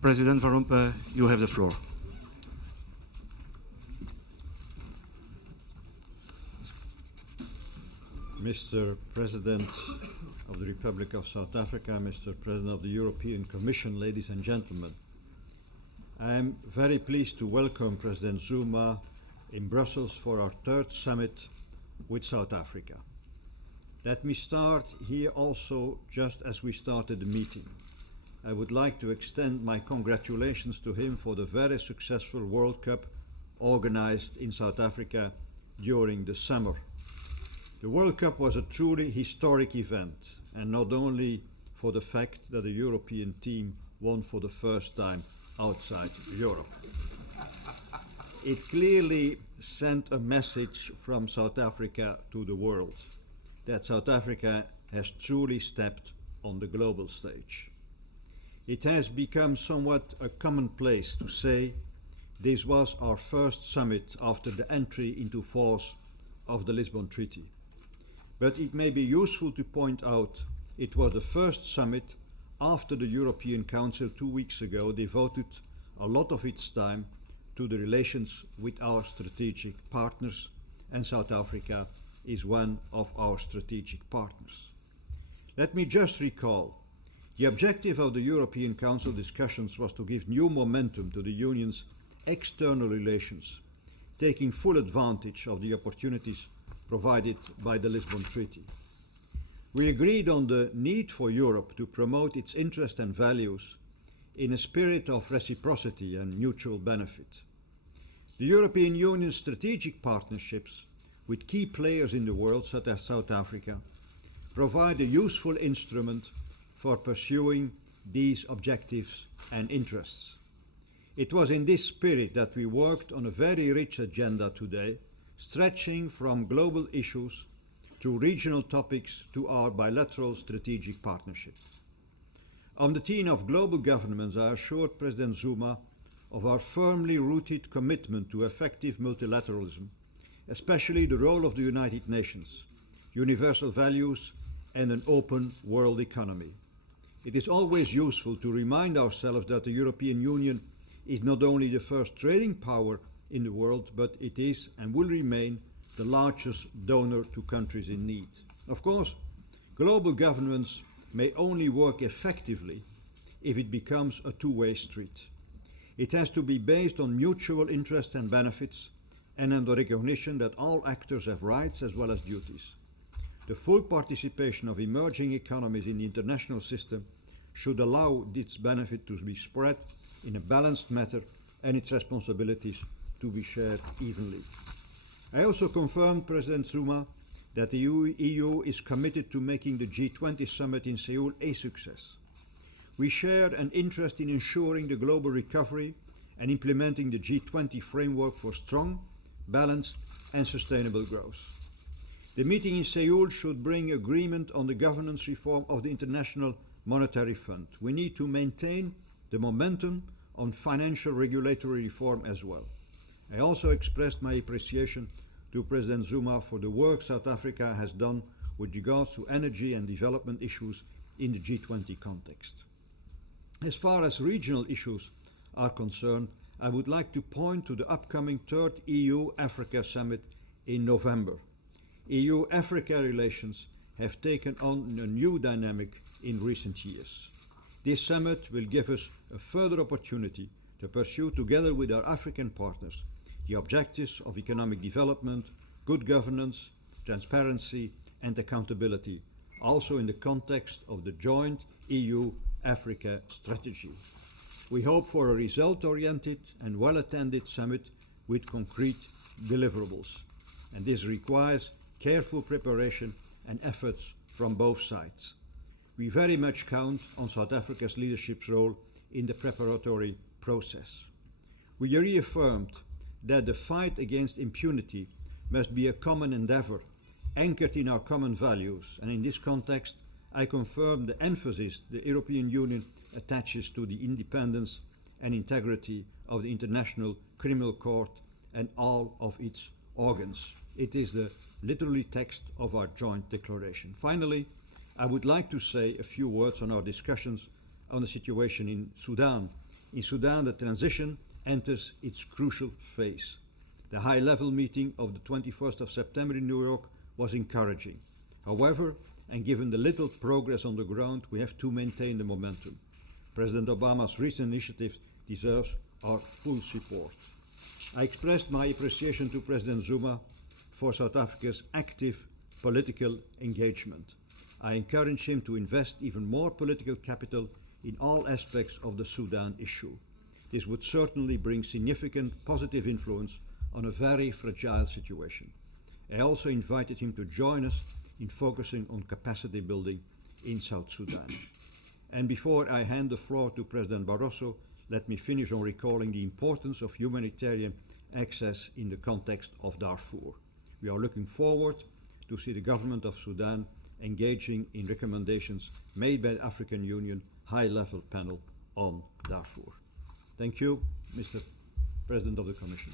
President Van Rompuy, you have the floor. Mr. President of the Republic of South Africa, Mr. President of the European Commission, ladies and gentlemen, I am very pleased to welcome President Zuma in Brussels for our third summit with South Africa. Let me start here also just as we started the meeting. I would like to extend my congratulations to him for the very successful World Cup organized in South Africa during the summer. The World Cup was a truly historic event, and not only for the fact that a European team won for the first time outside Europe. It clearly sent a message from South Africa to the world that South Africa has truly stepped on the global stage. It has become somewhat a commonplace to say this was our first summit after the entry into force of the Lisbon Treaty. But it may be useful to point out it was the first summit after the European Council 2 weeks ago devoted a lot of its time to the relations with our strategic partners, and South Africa is one of our strategic partners. Let me just recall, the objective of the European Council discussions was to give new momentum to the Union's external relations, taking full advantage of the opportunities provided by the Lisbon Treaty. We agreed on the need for Europe to promote its interests and values in a spirit of reciprocity and mutual benefit. The European Union's strategic partnerships with key players in the world, such as South Africa, provide a useful instrument for pursuing these objectives and interests. It was in this spirit that we worked on a very rich agenda today, stretching from global issues to regional topics to our bilateral strategic partnership. On the theme of global governance, I assured President Zuma of our firmly rooted commitment to effective multilateralism, especially the role of the United Nations, universal values, and an open world economy. It is always useful to remind ourselves that the European Union is not only the first trading power in the world, but it is and will remain the largest donor to countries in need. Of course, global governance may only work effectively if it becomes a two-way street. It has to be based on mutual interest and benefits, and on the recognition that all actors have rights as well as duties. The full participation of emerging economies in the international system should allow its benefit to be spread in a balanced manner and its responsibilities to be shared evenly. I also confirmed President Zuma that the EU is committed to making the G20 summit in Seoul a success. We share an interest in ensuring the global recovery and implementing the G20 framework for strong, balanced and sustainable growth. The meeting in Seoul should bring agreement on the governance reform of the International Monetary Fund. We need to maintain the momentum on financial regulatory reform as well. I also expressed my appreciation to President Zuma for the work South Africa has done with regards to energy and development issues in the G20 context. As far as regional issues are concerned, I would like to point to the upcoming third EU-Africa summit in November. EU-Africa relations have taken on a new dynamic in recent years. This summit will give us a further opportunity to pursue together with our African partners the objectives of economic development, good governance, transparency and accountability, also in the context of the joint EU-Africa strategy. We hope for a result-oriented and well-attended summit with concrete deliverables, and this requires careful preparation and efforts from both sides. We very much count on South Africa's leadership's role in the preparatory process. We reaffirmed that the fight against impunity must be a common endeavor, anchored in our common values, and in this context I confirm the emphasis the European Union attaches to the independence and integrity of the International Criminal Court and all of its organs. It is the literary text of our joint declaration. Finally, I would like to say a few words on our discussions on the situation in Sudan. In Sudan, the transition enters its crucial phase. The high-level meeting of the 21st of September in New York was encouraging. However, and given the little progress on the ground, we have to maintain the momentum. President Obama's recent initiative deserves our full support. I expressed my appreciation to President Zuma for South Africa's active political engagement. I encourage him to invest even more political capital in all aspects of the Sudan issue. This would certainly bring significant positive influence on a very fragile situation. I also invited him to join us in focusing on capacity building in South Sudan. And before I hand the floor to President Barroso, let me finish on recalling the importance of humanitarian access in the context of Darfur. We are looking forward to see the government of Sudan engaging in recommendations made by the African Union high-level panel on Darfur. Thank you, Mr. President of the Commission.